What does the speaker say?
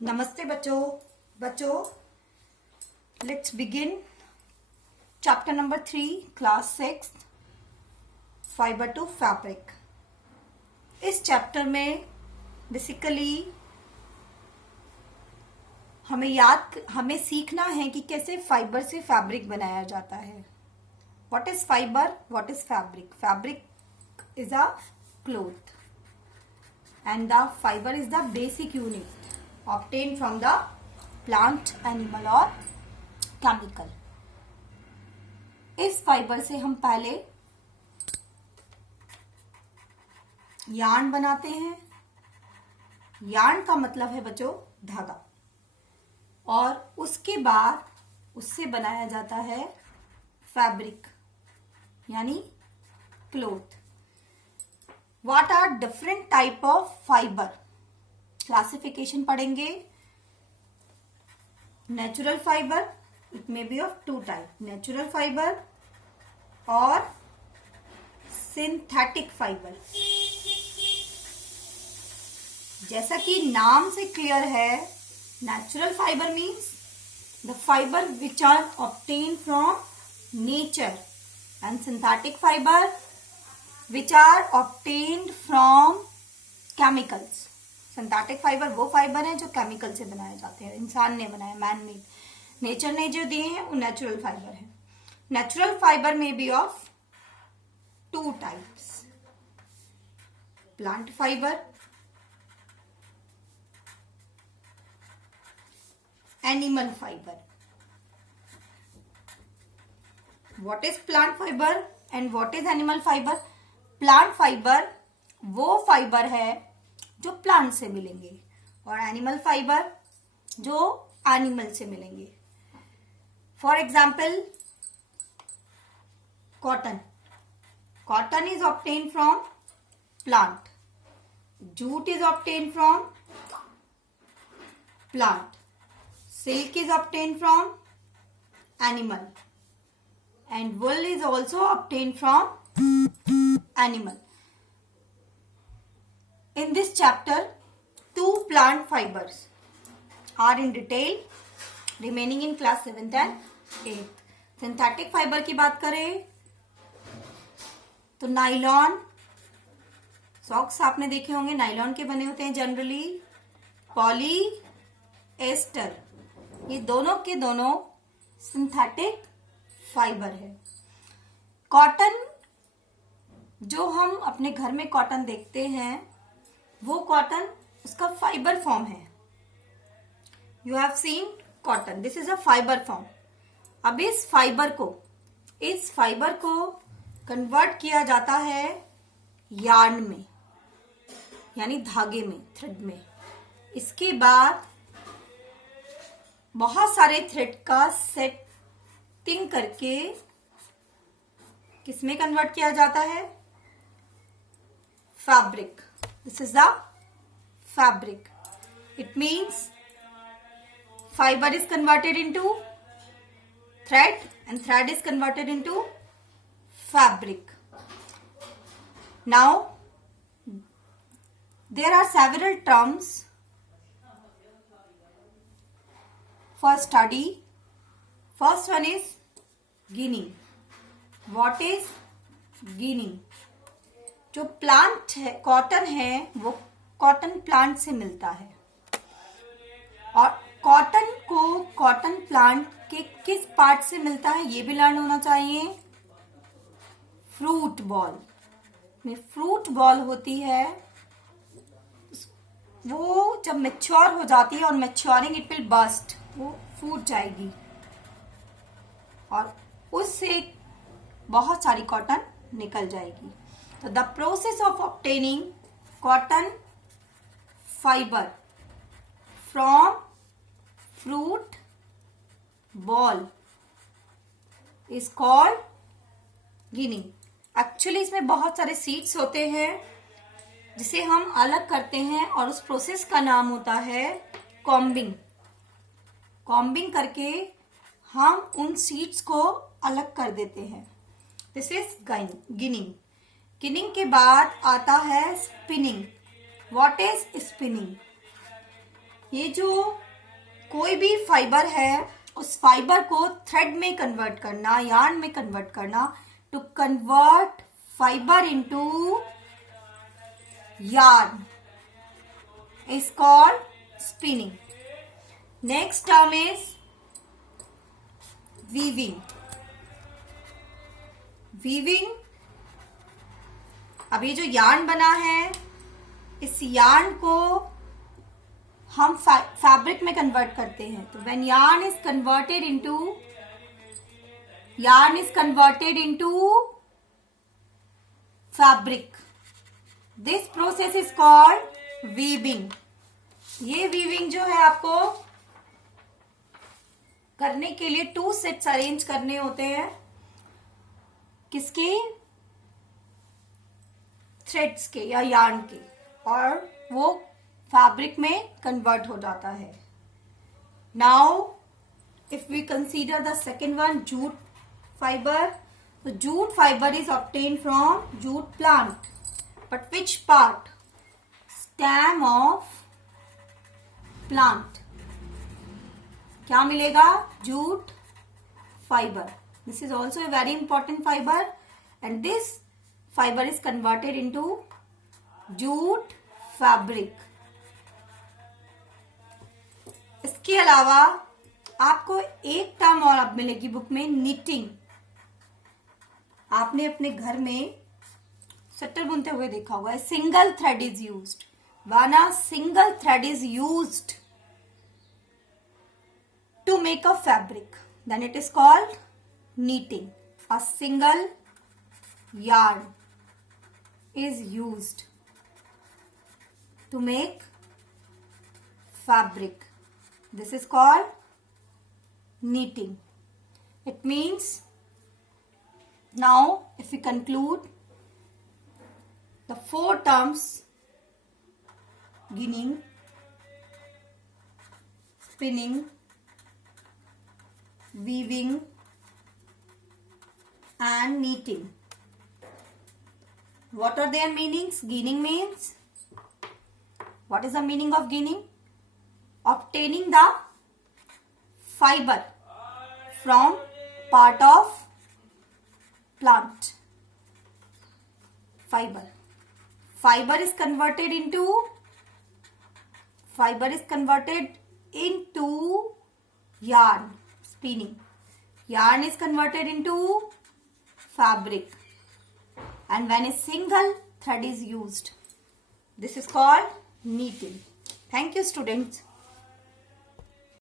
नमस्ते बच्चों let's begin chapter number 3 class 6 fibre to fabric. इस चैप्टर में बेसिकली हमें सीखना है कि कैसे फाइबर से फैब्रिक बनाया जाता है। What is fibre, what is fabric? Fabric is a cloth and the fiber is the basic unit obtained from the plant, animal or chemical. इस फाइबर से हम पहले यार्न बनाते हैं। यार्न का मतलब है बच्चों धागा, और उसके बाद उससे बनाया जाता है फैब्रिक यानी cloth. What are different type of fiber? Classification पढ़ेंगे। Natural fiber, it may be of two type, natural fiber और synthetic fiber। जैसा कि नाम से क्लियर है, natural fiber means the fiber which are obtained from nature and synthetic fiber which are obtained from chemicals। Synthetic fibre वो fibre है जो chemical से बनाए जाते हैं, इंसान ने बनाया, मैन मेड, नेचर ने जो दिए हैं वो नेचुरल फाइबर है। नेचुरल फाइबर में be of two types, plant fibre, animal fibre. What is plant fibre and what is animal fibre? Plant fibre वो फाइबर है जो प्लांट से मिलेंगे, और एनिमल फाइबर जो एनिमल से मिलेंगे। For example cotton, cotton is obtain from plant, jute is obtain from plant, silk is obtain from animal and wool is also obtained from animal. In this chapter, two plant fibers are in detail remaining in class 7th and 8th. Synthetic fiber की बात करें तो nylon, socks आपने देखे होंगे nylon के बने होते हैं जनरली। पॉली एस्टर, ये दोनों के दोनों सिंथेटिक फाइबर है। कॉटन, जो हम अपने घर में कॉटन देखते हैं वो कॉटन उसका फाइबर फॉर्म है। You have seen cotton, this is a fibre form. अब इस फाइबर को कन्वर्ट किया जाता है यार्न में यानी धागे में, थ्रेड में। इसके बाद बहुत सारे थ्रेड का सेट करके किसमें कन्वर्ट किया जाता है? Fabric. This is the fabric. It means fibre is converted into thread and thread is converted into fabric. Now there are several terms for study. First one is ginning. What is ginning? जो plant है, cotton है, वो cotton plant से मिलता है, और cotton को cotton plant के किस पार्ट से मिलता है ये भी लर्न होना चाहिए। फ्रूट बॉल में फ्रूट बॉल होती है, वो जब मैच्योर हो जाती है और मैच्योरिंग इट विल बर्स्ट, वो फूट जाएगी और उससे बहुत सारी कॉटन निकल जाएगी। तो the process of obtaining cotton fibre from fruit ball is called ginning. Actually इसमें बहुत सारे सीड्स होते हैं जिसे हम अलग करते हैं, और उस प्रोसेस का नाम होता है कॉम्बिंग। कॉम्बिंग करके हम उन सीड्स को अलग कर देते हैं। This is ginning. गिनिंग के बाद आता है स्पिनिंग। What is spinning? ये जो कोई भी फाइबर है उस फाइबर को थ्रेड में कन्वर्ट करना, यार्न में कन्वर्ट करना, to convert fibre into yarn is called spinning. Next term is weaving. Weaving, अब ये जो yarn बना है इस yarn को हम फैब्रिक में कन्वर्ट करते हैं. तो when yarn is converted into fabric, this process is called weaving. ये वीविंग जो है आपको करने के लिए 2 सेट्स अरेंज करने होते हैं. किसके? थ्रेड्स के या यार्न के, और वो फैब्रिक में कन्वर्ट हो जाता है. Now if we consider the second one, jute fibre. तो jute fibre is obtained from jute plant. But which part? Stem of plant. क्या मिलेगा? Jute fiber. This is also a very important fiber, and this fiber is converted into jute fabric. इसके अलावा आपको एक term और अब मिलेगी book में, knitting. आपने अपने घर में स्वेटर बुनते हुए देखा होगा. Single thread is used. When a single thread is used to make a fabric, then it is called knitting. A single yarn is used to make fabric. This is called knitting. It means, now if we conclude the 4 terms: ginning, spinning, weaving and knitting. What are their meanings? Ginning means, what is the meaning of ginning? Obtaining the fiber from part of plant. Fiber is converted into yarn, spinning. Yarn is converted into fabric, and when a single thread is used, this is called knitting. Thank you, students.